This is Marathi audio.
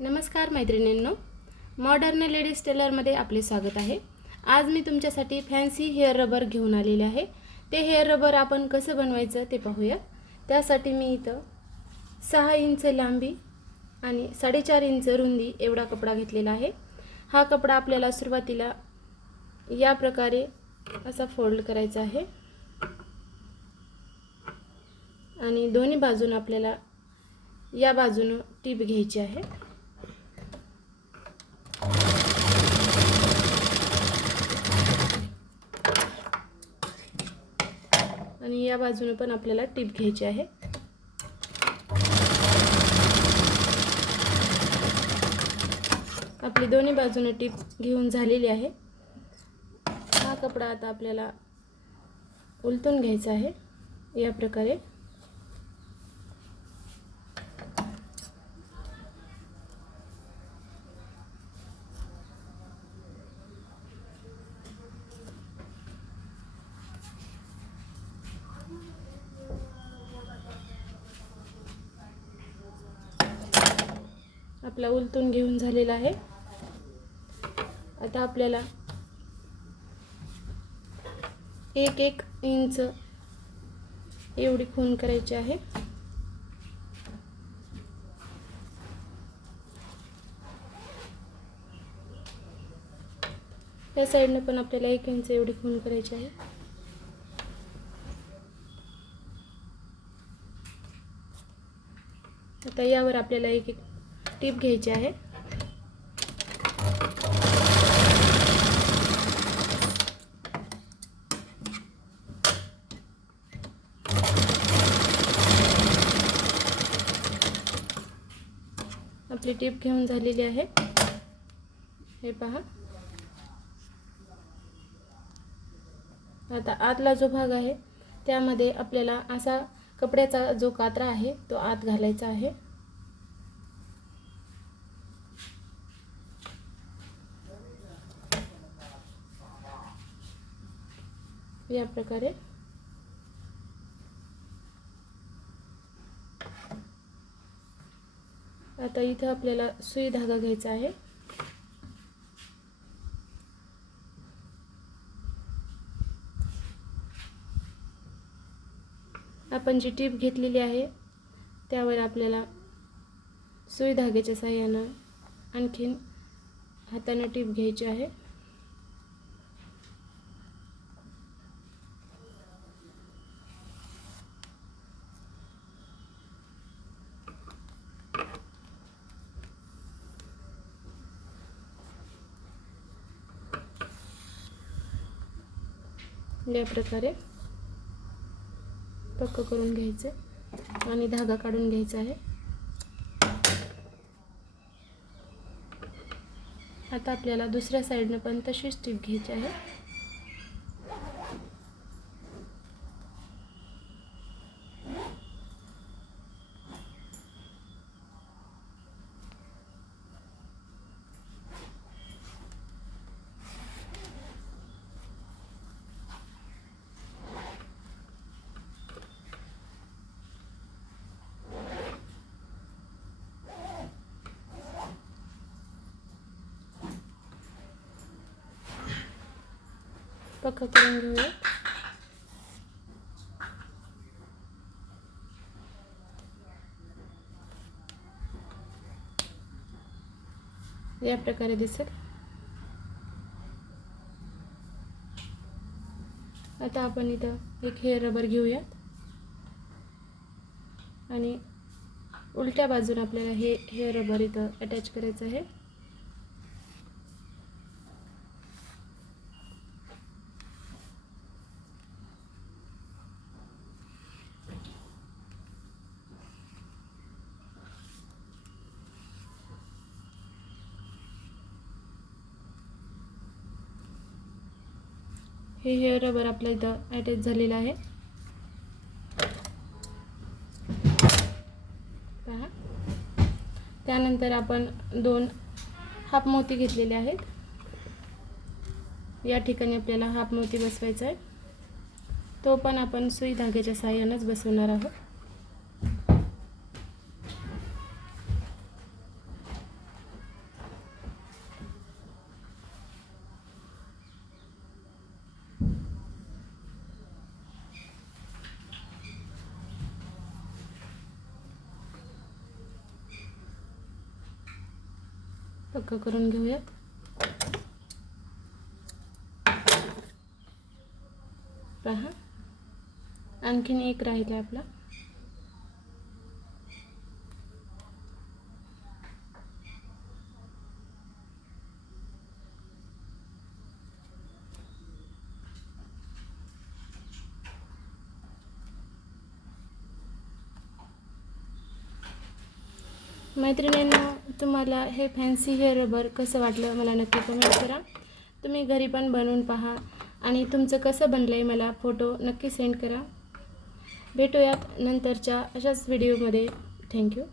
नमस्कार मैत्रिणींनो. मॉडर्न लेडीज टेलरमध्ये आपले स्वागत आहे. आज मी तुमच्यासाठी फॅन्सी हेअर रबर घेऊन आलेले आहे. ते हेअर रबर आपण कसं बनवायचं ते पाहूया. त्यासाठी मी इथं सहा इंच लांबी आणि साडेचार इंच रुंदी एवढा कपडा घेतलेला आहे. हा कपडा आपल्याला सुरुवातीला या प्रकारे असा फोल्ड करायचा आहे. आणि दोन्ही बाजून आपल्याला या बाजूनं टीप घ्यायची आहे. बाजूने पण आपल्याला टीप घ्यायची आहे. आपली दोन्ही बाजूने टीप घेऊन झालेली आहे. हा कपडा आता आपल्याला उलटून घ्यायचा आहे. या प्रकारे. आपला उलटून घेऊन झालेला आहे. आता आपल्याला एक एक इंच एवढी खून करायची आहे. या साईडने पण आपल्याला एक इंच एवढी खून करायची आहे. आता यावर आपल्याला एक एक टीप घ्यायची आहे. आपली टीप घेऊन झालेली आहे. हे पहा. आता आतला जो भाग आहे त्यामध्ये आपल्याला असा कपड्याचा जो कात्रा आहे तो आत घालायचा आहे. या प्रकारे. आता इथं आपल्याला सुई धागा घ्यायचा आहे. आपण जी टीप घेतलेली आहे त्यावर आपल्याला सुई धाग्याच्या साह्यानं आणखीन हातानं टीप घ्यायची आहे. या प्रकारे पक्क करून घ्यायचं आणि धागा काढून घ्यायचा आहे. आता आपल्याला दुसऱ्या साईडनं पण तशीच टीप घ्यायची आहे. पक्क करून घेऊया या प्रकारे दिसेल आता आपण इथं एक हेअर रबर घेऊयात आणि उलट्या बाजूला आपल्याला हे हेअर रबर इथं अटॅच करायचं आहे हे हेअर रबर आपल्या इथं अटॅच झालेलं आहे. पहा. त्यानंतर आपण दोन हाफ मोती घेतलेले आहेत. या ठिकाणी आपल्याला हाफ मोती बसवायचा आहे. तो पण आपण सुई धाग्याच्या साह्यानंच बसवणार आहोत. पक्क करून घेऊयात. पहा. आणखीन एक राहिला आपला. मैत्रिणींना तुम्हाला हे फॅन्सी हेअर रबर कसं वाटलं मला नक्की कमेंट करा. तुम्ही घरी पण बनवून पहा आणि तुमचं कसं बनलं आहे मला फोटो नक्की सेंड करा. भेटूयात नंतरच्या अशाच व्हिडिओमध्ये थँक्यू